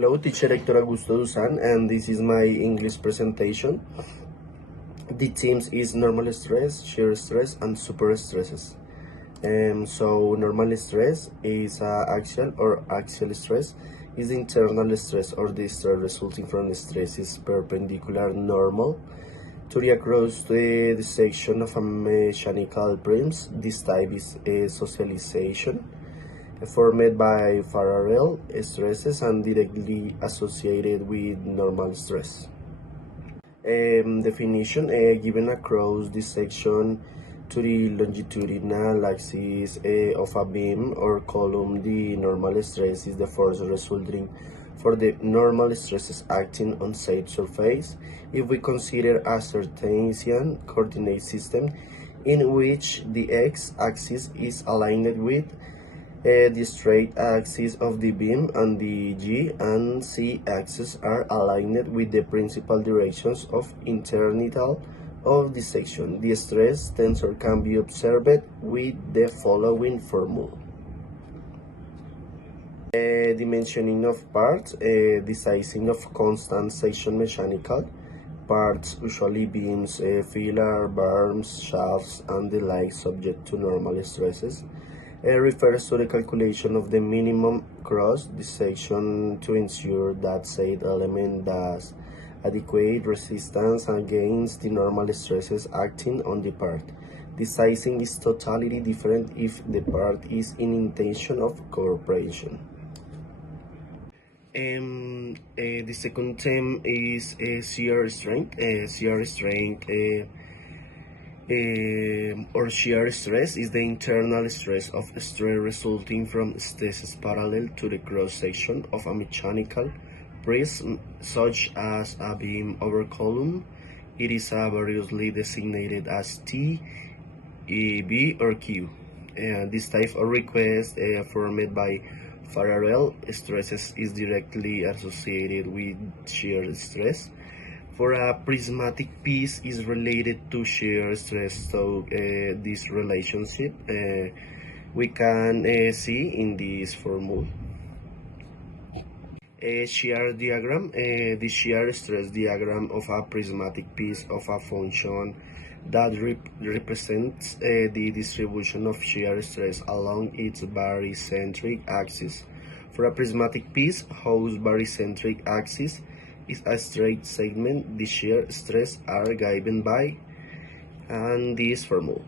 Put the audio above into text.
Hello, teacher Hector Augusto Dusan, and this is my English presentation. The themes is normal stress, shear stress, and super stresses. So normal stress is axial or axial stress is the internal stress or the stress resulting from the stress is perpendicular normal to the across the section of a mechanical prims. This type is a socialization formed by parallel stresses and directly associated with normal stress. Definition given across this section to the longitudinal axis of a beam or column, the normal stress is the force resulting for the normal stresses acting on said surface. If we consider a Cartesian coordinate system in which the x-axis is aligned with the straight axis of the beam and the G and C axis are aligned with the principal directions of internal of the section. The stress tensor can be observed with the following formula. Dimensioning of parts, the sizing of constant section mechanical parts, usually beams, filler, berms, shafts, and the like subject to normal stresses. Refers to the calculation of the minimum cross the section to ensure that said element has adequate resistance against the normal stresses acting on the part. The sizing is totally different if the part is in intention of cooperation. The second theme is shear strength. Shear strength or shear stress is the internal stress of stress resulting from stresses parallel to the cross-section of a mechanical prism, such as a beam over column. It is variously designated as T, E, B, or Q. This type of request formed by parallel stresses is directly associated with shear stress. For a prismatic piece is related to shear stress, so this relationship we can see in this formula. Shear diagram, the shear stress diagram of a prismatic piece of a function that represents the distribution of shear stress along its barycentric axis. For a prismatic piece whose barycentric axis is a straight segment, the shear stress are given by and this formula.